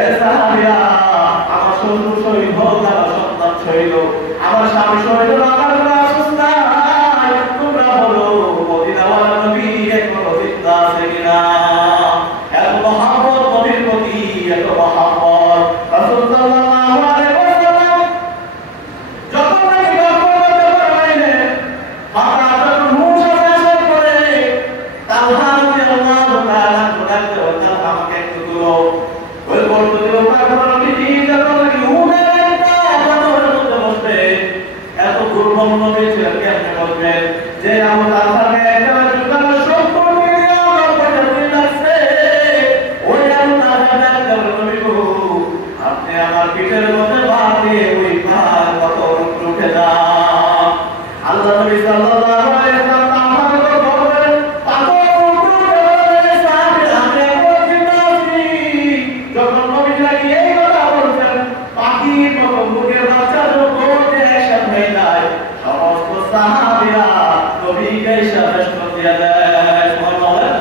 Esa দুর্বল নবী ছিলেন কেমনে বলবেন যে আবু তালহাকে একেবারে জুতার সত্তর থেকে নব্বইটা লাগছে ওই আবু তালহাকে একেবারে নবী গো আপনি আমার পিঠের মধ্যে ভার দিয়ে ওই ভার কত উঠে যান আল্লাহ নবী সাল্লাল্লাহু আলাইহি ওয়াসাল্লাম তালহাকে বললেন কত উঠে সাহাবী আমি বলছি যখন নবী লাগিয়ে এই কথা বলছেন পাখির মতো মুখের বাচ্চা যখন একসাথে হয়ে যায় সমস্ত সাহাবীরা নবীকে ইশারা দিয়ে দেয় সুবহানাল্লাহ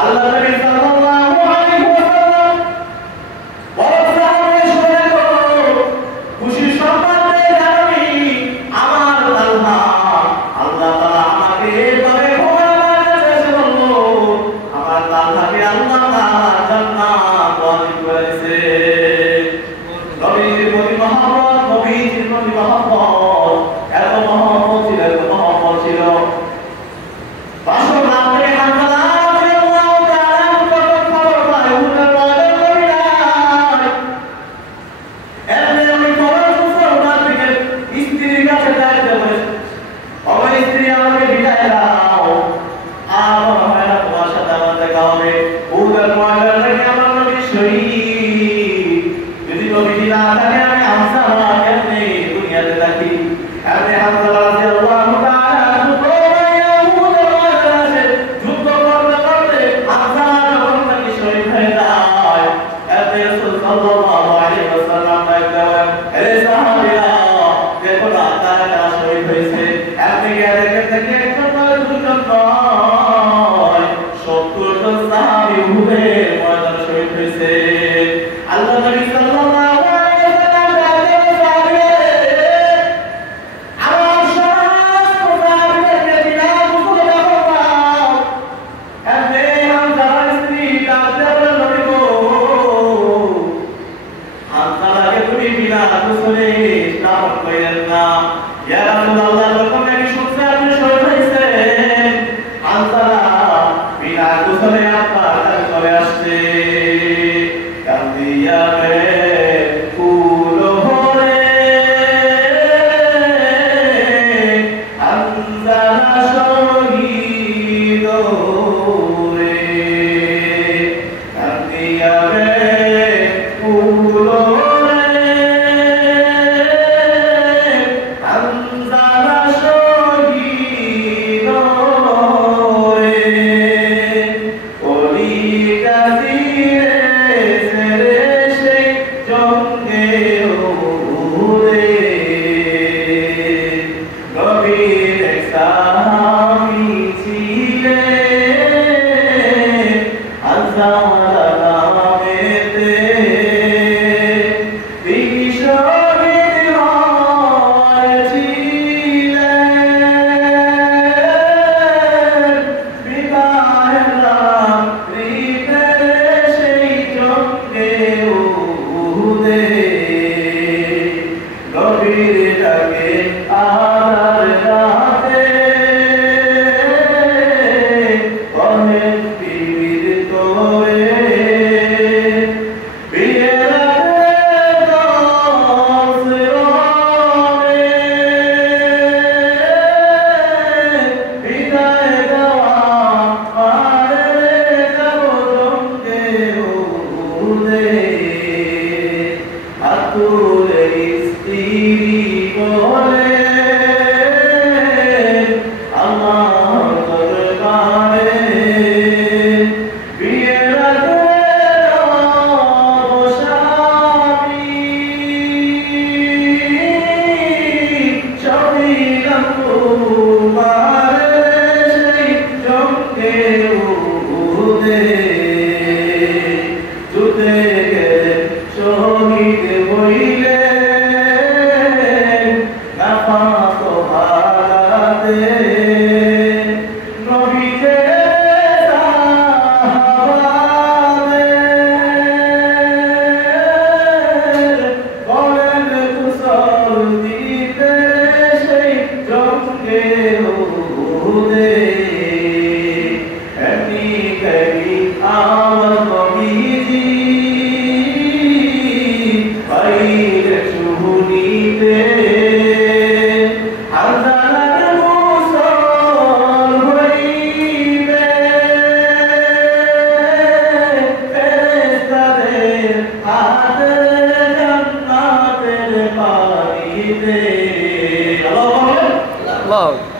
আল্লাহ নবী সাল্লাল্লাহু আলাইহি ওয়াসাল্লাম বড় সাহাবী শুনে তো খুশি সম্মানে জানি আমার আল্লাহ আল্লাহ তাআলা আমাকে এইভাবে ঘোরাবার চেষ্টা করলো আমার আল্লাহকে আল্লাহ জান্নাত ওয়াজিব করেছে নবীর প্রতি মহব্বত নবীর প্রতি মহব্বত এত মহব্বত ছিল বাসর রাতে হামলা রাদিয়াল্লাহু তাআলা কত খবর পায় উনার বাজার নবী নাই এমনি ওই খবর মুসলমান থেকে স্ত্রীর কাছে যাইতে বলেছে ওই স্ত্রী আমাকে বিদায় দাও আর হয় না তোমার সাথে আমার দেখা হবে উনার বাজার থেকে আমার নবী শহীদ যদি নবী না থাকে আমি হামজা কেমনে দুনিয়াতে থাকি আমি হামজা রাদিয়াল্লাহু তাআলা যুদ্ধ করতে করতে হামজা যখন নাকি শহীদ হয়ে যায় এতে রাসূল সাল্লাল্লাহু আলাইহি ওয়াসাল্লাম বলেন হে সাহাবীরা দেখো না তারা শহীদ হয়েছে আপনি গিয়ে দেখেন একটা নয় দুজন নয় 70 জন সাহাবী উহুদের ময়দানে শহীদ হয়েছে আল্লাহ নবী সাল্লাল্লাহু আলাইহি ওয়াসাল্লাম বলেন আমার সমস্ত সাহাবীদেরকে দিনা মুসল দাও এতে হামজার স্ত্রী কাঁদতে নবী গো হামজাকে তুমি বিনা মুসলে ইসলাম করেন না ইয়া রাসূলুল্লাহ যখন নাকি শুনছে আপনি শহীদ হয়েছেন হামজা বিনা মুসলে আপনার কাছে চলে আসছে কান্দিয়া রে ফুল হরে হামজা শহীদ রে কান্দিয়া রে ফুল হরে হামজা শহীদ রে ওলি কাজিরে আল্লাহ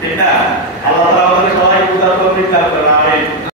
ঠিক না? আল্লাহ তাআলা আমাদের সবাইকে উদার করে দিতে পারেন। আমিন।